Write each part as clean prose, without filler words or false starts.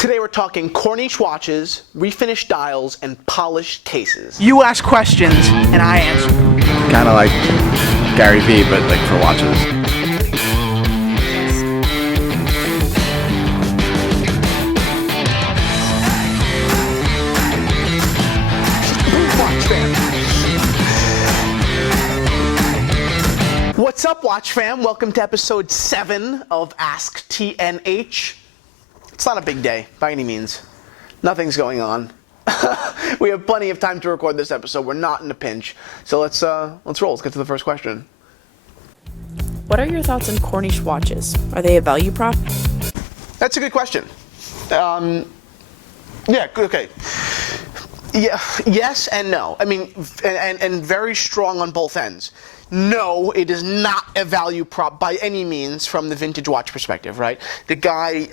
Today we're talking Corniche watches, refinished dials, and polished cases. You ask questions, and I answer them. Kind of like Gary Vee, but like for watches. What's up, Watch fam? Welcome to episode 7 of Ask TNH. It's not a big day by any means. Nothing's going on. We have plenty of time to record this episode. We're not in a pinch. So let's roll. Let's get to the first question. What are your thoughts on Cornish watches? Are they a value prop? That's a good question. Okay. Yeah, yes and no. I mean, and very strong on both ends. No, it is not a value prop by any means from the vintage watch perspective, right? The guy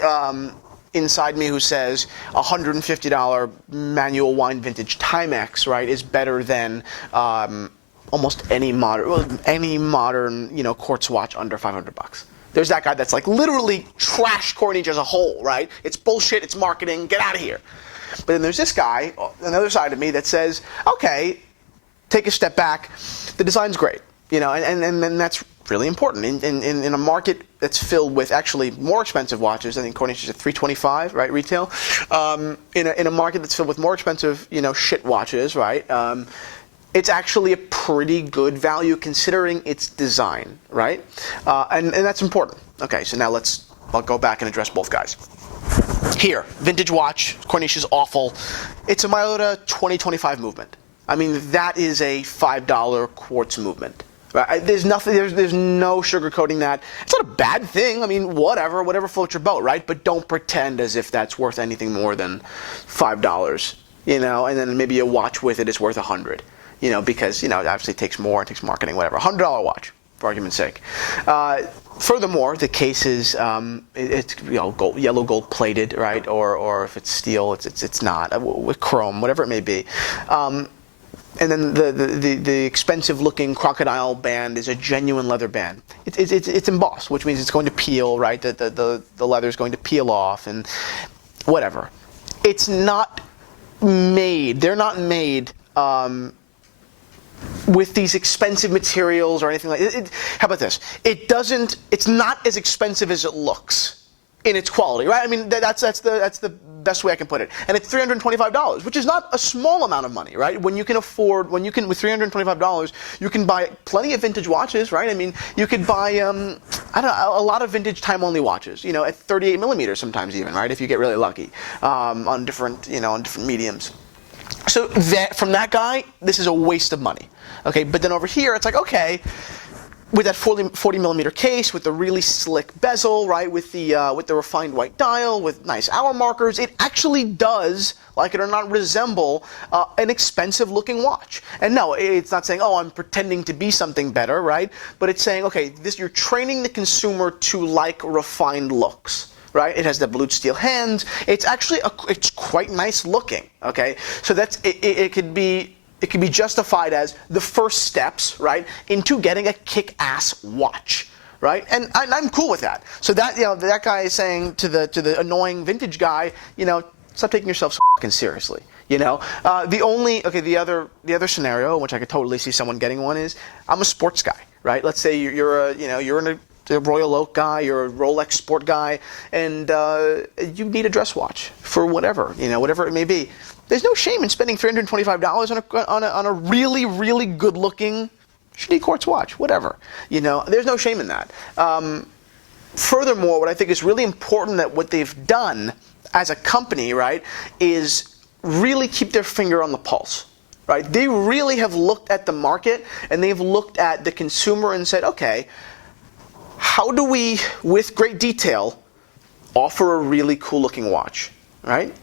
inside me who says $150 manual wind vintage Timex, right, is better than almost any modern, quartz watch under $500. There's that guy that's like literally trash Corniche as a whole, right? It's bullshit. It's marketing. Get out of here. But then there's this guy on the other side of me that says, okay, take a step back. The design's great, and that's really important in a market that's filled with actually more expensive watches. I think Corniche is at $325, right, retail. In a market that's filled with more expensive, shit watches, right? It's actually a pretty good value considering its design, right? And that's important. Okay, so now I'll go back and address both guys. Here, vintage watch, Corniche is awful. It's a Miyota 2025 movement. I mean, that is a $5 quartz movement. Right? There's no sugarcoating that. It's not a bad thing. I mean, whatever floats your boat, right? But don't pretend as if that's worth anything more than $5, and then maybe a watch with it is worth $100, because, it obviously takes more, it takes marketing, whatever. $100 watch, for argument's sake. Furthermore, the case is it's yellow gold plated, right? Or if it's steel, it's not with chrome, whatever it may be. And then the expensive looking crocodile band is a genuine leather band. It's embossed, which means it's going to peel, right? The leather is going to peel off and whatever. It's not made. They're not made with these expensive materials or anything like it. How about this? It's not as expensive as it looks in its quality, right? I mean, that's the best way I can put it. And it's $325, which is not a small amount of money, right? With $325, you can buy plenty of vintage watches, right? I mean, you could buy, a lot of vintage time-only watches, at 38 millimeters sometimes even, right? If you get really lucky, on different mediums. So from that guy, this is a waste of money. Okay, but then over here, it's like, okay, with that 40 millimeter case, with the really slick bezel, right, with the refined white dial, with nice hour markers, it actually does, like it or not, resemble an expensive looking watch. And no, it's not saying, oh, I'm pretending to be something better, right? But it's saying, okay, you're training the consumer to like refined looks. Right? It has the blued steel hands. It's actually it's quite nice looking. Okay, so it could be justified as the first steps, right, into getting a kick-ass watch, right? And I'm cool with that. So that guy is saying to the annoying vintage guy, stop taking yourself so fucking seriously. The other scenario in which I could totally see someone getting one is I'm a sports guy, right? Let's say you're in a Royal Oak guy, you're a Rolex sport guy, and you need a dress watch for whatever it may be. There's no shame in spending $325 on a really, really good-looking shitty quartz watch, whatever. There's no shame in that. Furthermore, what I think is really important that what they've done as a company, right, is really keep their finger on the pulse. Right? They really have looked at the market and they've looked at the consumer and said, okay, how do we, with great detail, offer a really cool-looking watch, right?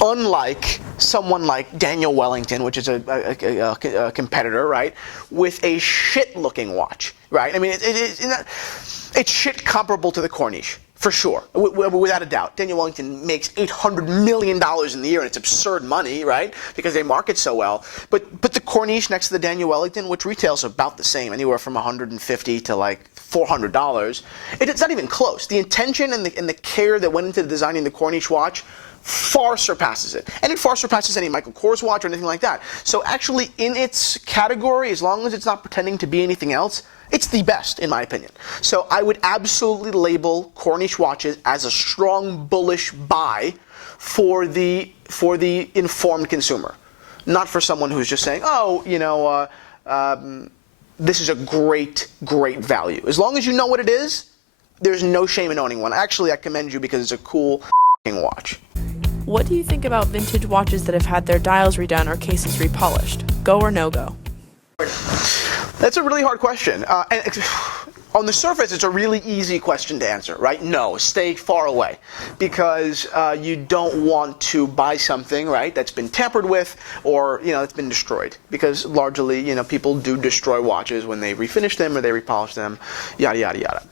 Unlike someone like Daniel Wellington, which is a competitor, right, with a shit-looking watch, right? I mean, it's shit comparable to the Corniche, for sure, without a doubt. Daniel Wellington makes $800 million in the year, and it's absurd money, right? Because they market so well. But the Corniche next to the Daniel Wellington, which retails about the same, anywhere from $150 to like $400, it's not even close. The intention and the care that went into designing the Corniche watch far surpasses it. And it far surpasses any Michael Kors watch or anything like that. So actually, in its category, as long as it's not pretending to be anything else, it's the best, in my opinion. So I would absolutely label Corniche watches as a strong bullish buy for the informed consumer. Not for someone who's just saying, oh, this is a great, great value. As long as you know what it is, there's no shame in owning one. Actually, I commend you because it's a cool watch. What do you think about vintage watches that have had their dials redone or cases repolished? Go or no go? That's a really hard question. On the surface, it's a really easy question to answer, right? No, stay far away, because you don't want to buy something, right, that's been tampered with or, it's been destroyed. Because largely, people do destroy watches when they refinish them or they repolish them, yada, yada, yada.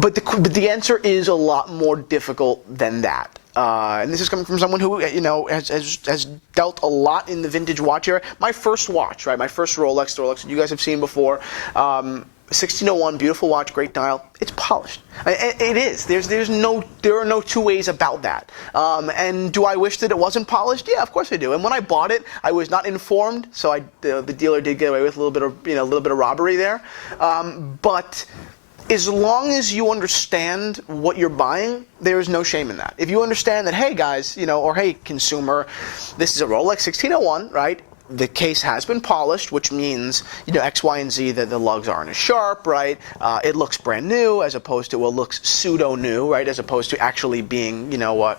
But the answer is a lot more difficult than that. And this is coming from someone who, has dealt a lot in the vintage watch era. My first watch, right, my first Rolex, the Rolex that you guys have seen before, 1601, beautiful watch, great dial. It's polished. It is. There are no two ways about that. And do I wish that it wasn't polished? Yeah, of course I do. And when I bought it, I was not informed, so the dealer did get away with a little bit of robbery there. But as long as you understand what you're buying, there is no shame in that. If you understand that, hey guys, or hey consumer, this is a Rolex 1601, right? The case has been polished, which means, X, Y, and Z, that the lugs aren't as sharp, right? It looks brand new as opposed to, looks pseudo-new, right? As opposed to actually being,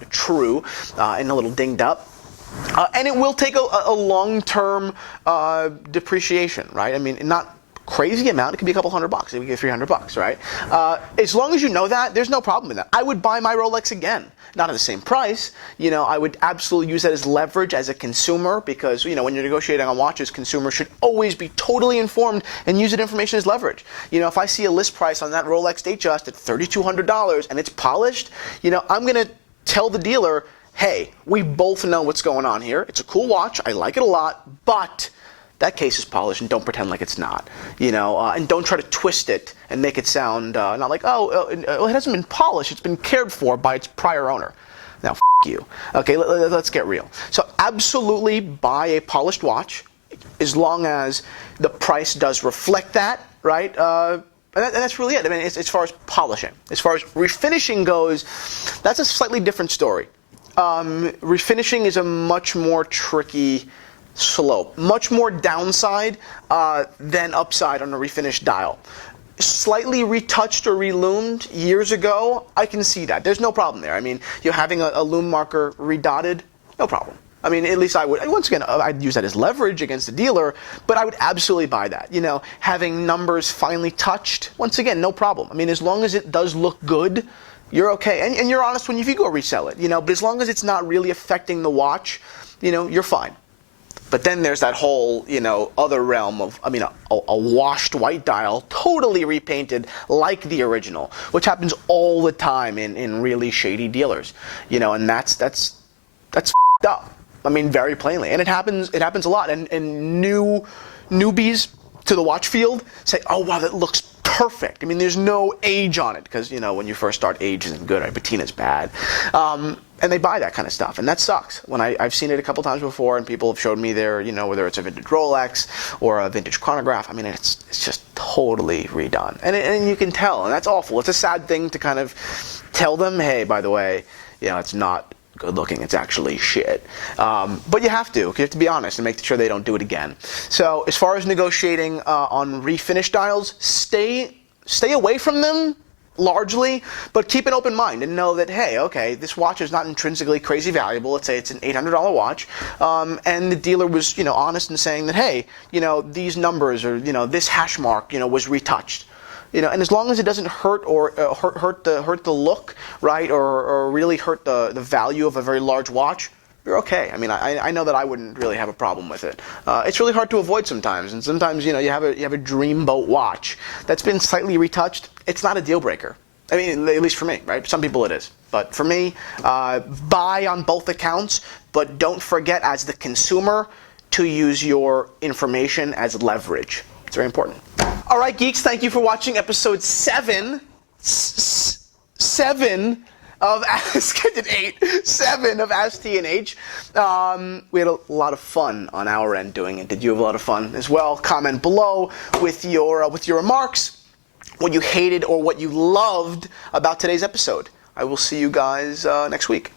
true and a little dinged up. And it will take a long-term depreciation, right? I mean, not crazy amount. It could be a couple $100. It could be $300, right? As long as you know that, there's no problem with that. I would buy my Rolex again. Not at the same price. I would absolutely use that as leverage as a consumer, because, when you're negotiating on watches, consumers should always be totally informed and use that information as leverage. If I see a list price on that Rolex Datejust at $3,200 and it's polished, I'm going to tell the dealer, hey, we both know what's going on here. It's a cool watch. I like it a lot, but that case is polished, and don't pretend like it's not, and don't try to twist it and make it sound not like, it hasn't been polished, it's been cared for by its prior owner. Now, you. Okay, let's get real. So absolutely buy a polished watch, as long as the price does reflect that, right? And that's really it. I mean, as far as polishing. As far as refinishing goes, that's a slightly different story. Refinishing is a much more tricky slope, much more downside than upside on a refinished dial. Slightly retouched or reloomed years ago, I can see that. There's no problem there. I mean, you're having a loom marker redotted, no problem. I mean, at least I would. Once again, I'd use that as leverage against the dealer, but I would absolutely buy that. Having numbers finely touched, once again, no problem. I mean, as long as it does look good, you're okay. And you're honest if you go resell it, but as long as it's not really affecting the watch, you're fine. But then there's that whole, other realm of, a washed white dial, totally repainted like the original, which happens all the time in really shady dealers, and that's f***ed up. I mean, very plainly, and it happens a lot. And newbies to the watch field say, oh wow, that looks perfect. I mean, there's no age on it, because when you first start, age isn't good, right? Patina's bad. And they buy that kind of stuff, and that sucks. When I've seen it a couple times before, and people have showed me their, whether it's a vintage Rolex or a vintage chronograph, I mean, it's just totally redone, and you can tell, and that's awful. It's a sad thing to kind of tell them, hey, by the way, it's not good looking, it's actually shit. But you have to be honest and make sure they don't do it again. So as far as negotiating on refinished dials, stay away from them largely, but keep an open mind and know that, hey, okay, this watch is not intrinsically crazy valuable. Let's say it's an $800 watch, and the dealer was, honest in saying that, hey, these numbers or, this hash mark, was retouched. And as long as it doesn't hurt or hurt the look, right, or really hurt the value of a very large watch, you're okay. I mean, I know that I wouldn't really have a problem with it. It's really hard to avoid sometimes, and sometimes you have a dreamboat watch that's been slightly retouched. It's not a deal breaker. I mean, at least for me, right? Some people it is, but for me, buy on both accounts, but don't forget as the consumer to use your information as leverage. It's very important. All right, geeks, thank you for watching episode 7 of ASKTNH, 7 of Ask TNH. We had a lot of fun on our end doing it. Did you have a lot of fun as well? Comment below with your remarks, what you hated or what you loved about today's episode. I will see you guys next week.